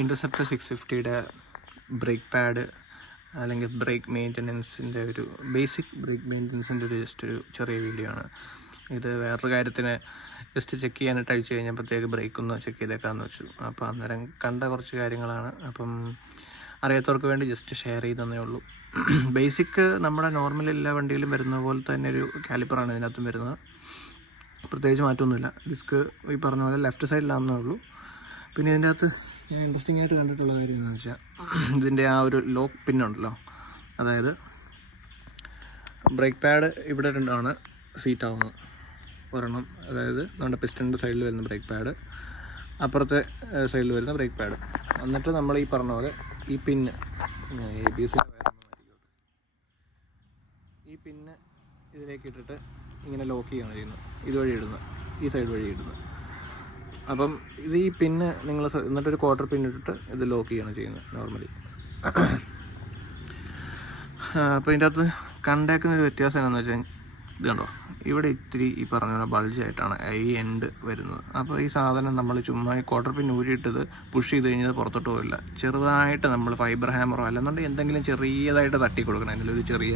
Interceptor 650യുടെ brake pad അല്ലെങ്കിൽ break മെയിൻ്റനൻസിൻ്റെ ഒരു basic break മെയിൻ്റനൻസിൻ്റെ just ഒരു ചെറിയ വീഡിയോ ആണ് ഇത്. വേറൊരു കാര്യത്തിന് ജസ്റ്റ് ചെക്ക് ചെയ്യാനായിട്ട് അഴിച്ചു കഴിഞ്ഞപ്പോഴത്തേക്ക് ബ്രേക്ക് ഒന്ന് ചെക്ക് ചെയ്തേക്കാമെന്ന് വെച്ചു. അപ്പോൾ അന്നേരം കണ്ട കുറച്ച് കാര്യങ്ങളാണ്. അപ്പം അറിയാത്തവർക്ക് വേണ്ടി ജസ്റ്റ് ഷെയർ ചെയ്തതന്നേ ഉള്ളൂ. ബേസിക് നമ്മുടെ നോർമൽ എല്ലാ വണ്ടിയിലും വരുന്ന പോലെ തന്നെ ഒരു കാലിപ്പറാണ് ഇതിനകത്തും വരുന്നത്. പ്രത്യേകിച്ച് മാറ്റമൊന്നുമില്ല. ഡിസ്ക് ഈ പറഞ്ഞ പോലെ ലെഫ്റ്റ് സൈഡിലാണെന്നേ ഉള്ളൂ. പിന്നെ ഇതിൻ്റെ അകത്ത് ഞാൻ ഇൻട്രസ്റ്റിംഗ് ആയിട്ട് കണ്ടിട്ടുള്ള കാര്യം എന്താണെന്ന് വെച്ചാൽ ഇതിൻ്റെ ആ ഒരു ലോക്ക് പിന്നുണ്ടല്ലോ, അതായത് ബ്രേക്ക് പാഡ് ഇവിടെ രണ്ടാണ് സീറ്റ് ആവുന്നത്. ഒരെണ്ണം അതായത് നമ്മുടെ പിസ്റ്റൻ്റെ സൈഡിൽ വരുന്ന ബ്രേക്ക് പാഡ്, അപ്പുറത്തെ സൈഡിൽ വരുന്ന ബ്രേക്ക് പാഡ്. എന്നിട്ട് നമ്മൾ ഈ പറഞ്ഞ പോലെ ഈ പിന്ന് ABS ഈ പിന്ന് ഇതിലേക്ക് ഇട്ടിട്ട് ഇങ്ങനെ ലോക്ക് ചെയ്യുകയാണ് ചെയ്യുന്നത്. ഇതുവഴി ഇടുന്നത്, ഈ സൈഡ് വഴി ഇടുന്നത്. അപ്പം ഇത് ഈ പിന്ന് നിങ്ങൾ എന്നിട്ടൊരു ക്വാർട്ടർ പിൻ ഇട്ടിട്ട് ഇത് ലോക്ക് ചെയ്യാണ് ചെയ്യുന്നത് നോർമലി. അപ്പോൾ ഇതിൻ്റെ അകത്ത് കണ്ടേക്കുന്നൊരു വ്യത്യാസം എന്താണെന്ന് വെച്ചാൽ ഇത് കണ്ടോ, ഇവിടെ ഇത്തിരി ഈ പറഞ്ഞ പോലെ ബൾജായിട്ടാണ് ഈ എൻഡ് വരുന്നത്. അപ്പോൾ ഈ സാധനം നമ്മൾ ചുമ്മാ ഈ ക്വാർട്ടർ പിൻ ഊരിയിട്ടത് പുഷ് ചെയ്ത് കഴിഞ്ഞാൽ പുറത്തോട്ട് പോകില്ല. ചെറുതായിട്ട് നമ്മൾ ഫൈബർ ഹാമറോ അല്ലെന്നുണ്ടെങ്കിൽ എന്തെങ്കിലും ചെറിയതായിട്ട് തട്ടി കൊടുക്കണം. അതിലൊരു ചെറിയ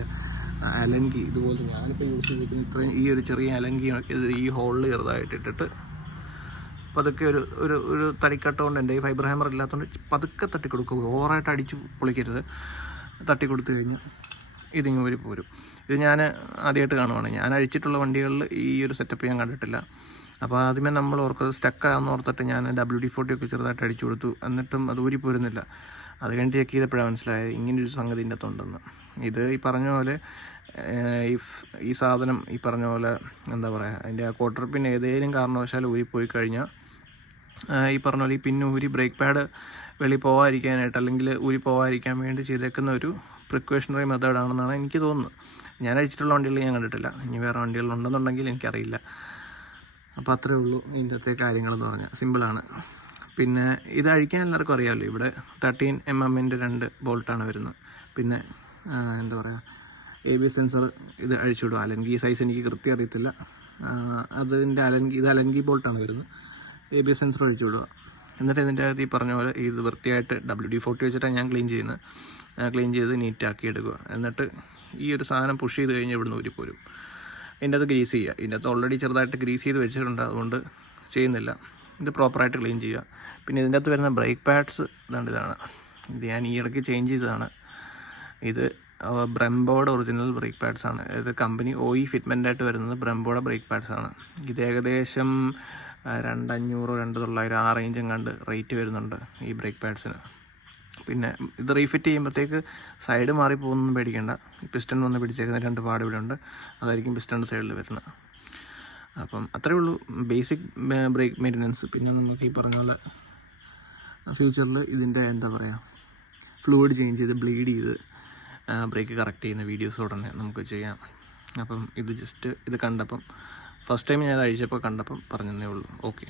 അലങ്കി ഇതുപോലെ ഞാനിപ്പോൾ യൂസ് ചെയ്തിരിക്കുന്ന ഇത്രയും ഈ ഒരു ചെറിയ അലങ്കി ഈ ഹോളിൽ ചെറുതായിട്ട് ഇട്ടിട്ട് പതുക്കെ ഒരു ഒരു ഒരു തടിക്കട്ട കൊണ്ട് എൻ്റെ ഈ ഫൈബർ ഹാമർ ഇല്ലാത്തതുകൊണ്ട് പതുക്കെ തട്ടിക്കൊടുക്കുക. ഓവറായിട്ട് അടിച്ച് പൊളിക്കരുത്. തട്ടിക്കൊടുത്തു കഴിഞ്ഞാൽ ഇതിങ്ങ് ഊരി പോരും. ഇത് ഞാൻ ആദ്യമായിട്ട് കാണുവാണ്. ഞാൻ അഴിച്ചിട്ടുള്ള വണ്ടികളിൽ ഈ ഒരു സെറ്റപ്പ് ഞാൻ കണ്ടിട്ടില്ല. അപ്പോൾ ആദ്യമേ നമ്മൾ ഓർക്കുന്നത് സ്റ്റക്കാന്ന് ഓർത്തിട്ട് ഞാൻ WD-40 ഒക്കെ ചെറുതായിട്ട് അടിച്ചു കൊടുത്തു. എന്നിട്ടും അത് ഊരി പോരുന്നില്ല. അത് കഴിഞ്ഞിട്ട് ചെക്ക് ചെയ്തപ്പോഴാണ് മനസ്സിലായത് ഇങ്ങനൊരു സംഗതി ഇതിൻ്റെ അകത്തുണ്ടെന്ന്. ഇത് ഈ പറഞ്ഞ പോലെ ഈ സാധനം ഈ പറഞ്ഞ പോലെ എന്താ പറയുക, അതിൻ്റെ ആ ക്വാർട്ടർ പിൻ ഏതെങ്കിലും കാരണവശാൽ ഊരിപ്പോയി കഴിഞ്ഞാൽ ഈ പറഞ്ഞ പോലെ ഈ പിൻ ഊരി ബ്രേക്ക് പാഡ് വെളിയിൽ പോകാതിരിക്കാനായിട്ട് അല്ലെങ്കിൽ ഊരി പോകാതിരിക്കാൻ വേണ്ടി ചെയ്തേക്കുന്ന ഒരു പ്രിക്കോഷണറി മെത്തേഡാണെന്നാണ് എനിക്ക് തോന്നുന്നത്. ഞാൻ അഴിച്ചിട്ടുള്ള വണ്ടികൾ ഞാൻ കണ്ടിട്ടില്ല. ഇനി വേറെ വണ്ടികളുണ്ടെന്നുണ്ടെങ്കിൽ എനിക്കറിയില്ല. അപ്പോൾ അത്രയേ ഉള്ളൂ ഇതിൻ്റെ അകത്തെ കാര്യങ്ങളെന്ന് പറഞ്ഞാൽ. സിമ്പിളാണ്. പിന്നെ ഇത് അഴിക്കാൻ എല്ലാവർക്കും അറിയാമല്ലോ. ഇവിടെ 13mm 2 ബോൾട്ടാണ് വരുന്നത്. പിന്നെ എന്താ പറയുക, ABS സെൻസർ ഇത് അഴിച്ചുവിടും. അലങ്കി സൈസ് എനിക്ക് കൃത്യം അറിയത്തില്ല. അതിൻ്റെ ഇത് അലങ്കി ബോൾട്ടാണ് വരുന്നത്. ABS സെൻസർ അഴിച്ചു വിടുക. എന്നിട്ട് ഇതിൻ്റെ അകത്ത് ഈ പറഞ്ഞ പോലെ ഇത് വൃത്തിയായിട്ട് WD-40 വെച്ചിട്ടാണ് ഞാൻ ക്ലീൻ ചെയ്ത് നീറ്റാക്കി എടുക്കുക. എന്നിട്ട് ഈ ഒരു സാധനം പുഷ് ചെയ്ത് കഴിഞ്ഞ് ഇവിടുന്ന് ഊരിപ്പോരും. ഇതിൻ്റെ അകത്ത് ഗ്രീസ് ചെയ്യുക. ഇതിൻ്റെ അകത്ത് ഓൾറെഡി ചെറുതായിട്ട് ഗ്രീസ് ചെയ്ത് വെച്ചിട്ടുണ്ട്, അതുകൊണ്ട് ചെയ്യുന്നില്ല. ഇത് പ്രോപ്പറായിട്ട് ക്ലീൻ ചെയ്യുക. പിന്നെ ഇതിൻ്റെ അകത്ത് വരുന്ന ബ്രേക്ക് പാഡ്സ് ഇതാണ്. ഇത് ഞാൻ ഈ ഇടയ്ക്ക് ചേഞ്ച് ചെയ്തതാണ്. ഇത് ബ്രംബോയുടെ ഒറിജിനൽ ബ്രേക്ക് പാഡ്സാണ്. ഇത് കമ്പനി OE ഫിറ്റ്മെൻ്റായിട്ട് വരുന്നത് ബ്രംബോയുടെ ബ്രേക്ക് പാഡ്സാണ്. ഇത് ഏകദേശം 2500 2900 ആ റേഞ്ചും കണ്ട് റേറ്റ് വരുന്നുണ്ട് ഈ ബ്രേക്ക് പാഡ്സിന്. പിന്നെ ഇത് റീഫിറ്റ് ചെയ്യുമ്പോഴത്തേക്ക് സൈഡ് മാറി പോകുന്നൊന്നും പേടിക്കേണ്ട. ഈ പിസ്റ്റൺ വന്ന് പിടിച്ചേക്കുന്ന 2 പാട് ഇവിടെ ഉണ്ട്. അതായിരിക്കും പിസ്റ്റണിൻ്റെ സൈഡിൽ വരുന്നത്. അപ്പം അത്രയേ ഉള്ളൂ ബേസിക് ബ്രേക്ക് മെയിൻ്റനൻസ്. പിന്നെ നമുക്ക് ഈ പറഞ്ഞ പോലെ ഫ്യൂച്ചറിൽ ഇതിൻ്റെ എന്താ പറയുക, ഫ്ലൂയിഡ് ചേഞ്ച് ചെയ്ത് ബ്ലീഡ് ചെയ്ത് ബ്രേക്ക് കറക്റ്റ് ചെയ്യുന്ന വീഡിയോസ് ഉടനെ നമുക്ക് ചെയ്യാം. അപ്പം ഇത് കണ്ടപ്പം ഫസ്റ്റ് ടൈം ഞാൻ അഴിച്ചപ്പോൾ കണ്ടപ്പം പറഞ്ഞതേ ഉള്ളൂ. ഓക്കെ.